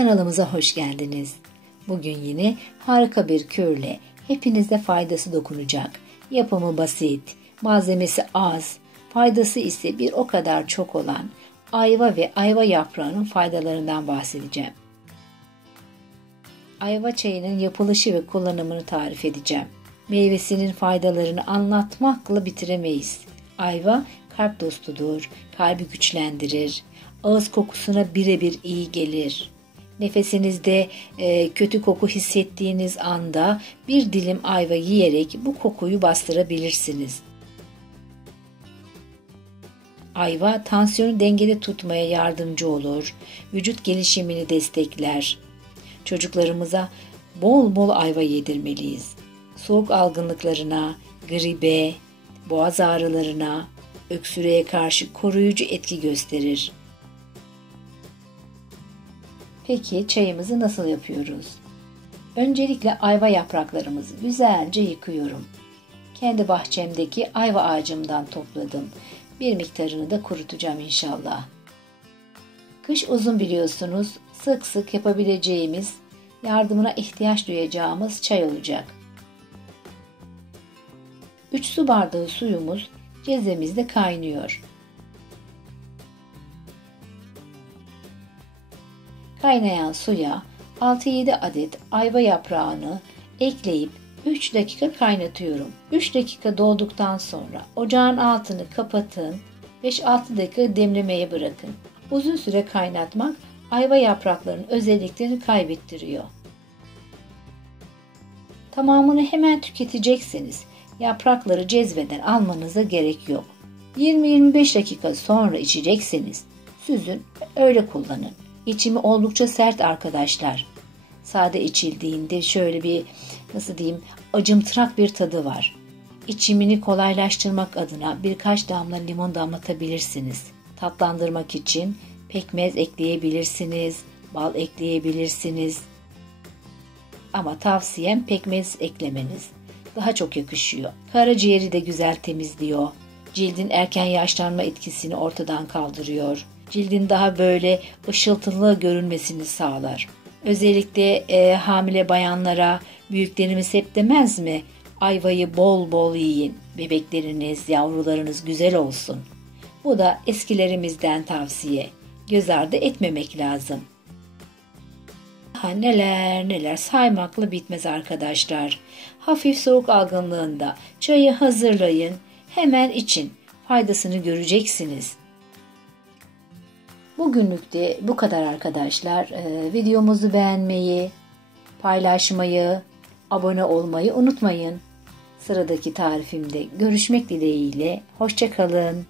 Kanalımıza hoş geldiniz. Bugün yine harika bir kürle hepinize faydası dokunacak. Yapımı basit, malzemesi az, faydası ise bir o kadar çok olan ayva ve ayva yaprağının faydalarından bahsedeceğim. Ayva çayının yapılışı ve kullanımını tarif edeceğim. Meyvesinin faydalarını anlatmakla bitiremeyiz. Ayva kalp dostudur, kalbi güçlendirir, ağız kokusuna birebir iyi gelir. Nefesinizde kötü koku hissettiğiniz anda bir dilim ayva yiyerek bu kokuyu bastırabilirsiniz. Ayva tansiyonu dengede tutmaya yardımcı olur, vücut gelişimini destekler. Çocuklarımıza bol bol ayva yedirmeliyiz. Soğuk algınlıklarına, gribe, boğaz ağrılarına, öksürüğe karşı koruyucu etki gösterir. Peki çayımızı nasıl yapıyoruz? Öncelikle ayva yapraklarımızı güzelce yıkıyorum. Kendi bahçemdeki ayva ağacımdan topladım. Bir miktarını da kurutacağım inşallah. Kış uzun biliyorsunuz, sık sık yapabileceğimiz, yardımına ihtiyaç duyacağımız çay olacak. 3 su bardağı suyumuz cezvemizde kaynıyor. Kaynayan suya 6-7 adet ayva yaprağını ekleyip 3 dakika kaynatıyorum. 3 dakika dolduktan sonra ocağın altını kapatın, 5-6 dakika demlemeye bırakın. Uzun süre kaynatmak ayva yapraklarının özelliklerini kaybettiriyor. Tamamını hemen tüketecekseniz yaprakları cezveden almanıza gerek yok. 20-25 dakika sonra içecekseniz süzün, öyle kullanın. İçimi oldukça sert arkadaşlar. Sade içildiğinde şöyle bir acımtırak bir tadı var. İçimini kolaylaştırmak adına birkaç damla limon damlatabilirsiniz. Tatlandırmak için pekmez ekleyebilirsiniz, bal ekleyebilirsiniz. Ama tavsiyem pekmez eklemeniz. Daha çok yakışıyor. Karaciğeri de güzel temizliyor. Cildin erken yaşlanma etkisini ortadan kaldırıyor. Cildin daha böyle ışıltılı görünmesini sağlar. Özellikle hamile bayanlara büyüklerimiz hep demez mi? Ayvayı bol bol yiyin. Bebekleriniz, yavrularınız güzel olsun. Bu da eskilerimizden tavsiye. Göz ardı etmemek lazım. Daha neler saymakla bitmez arkadaşlar. Hafif soğuk algınlığında çayı hazırlayın. Hemen için. Faydasını göreceksiniz. Bugünlük de bu kadar arkadaşlar. Videomuzu beğenmeyi, paylaşmayı, abone olmayı unutmayın. Sıradaki tarifimde görüşmek dileğiyle. Hoşça kalın.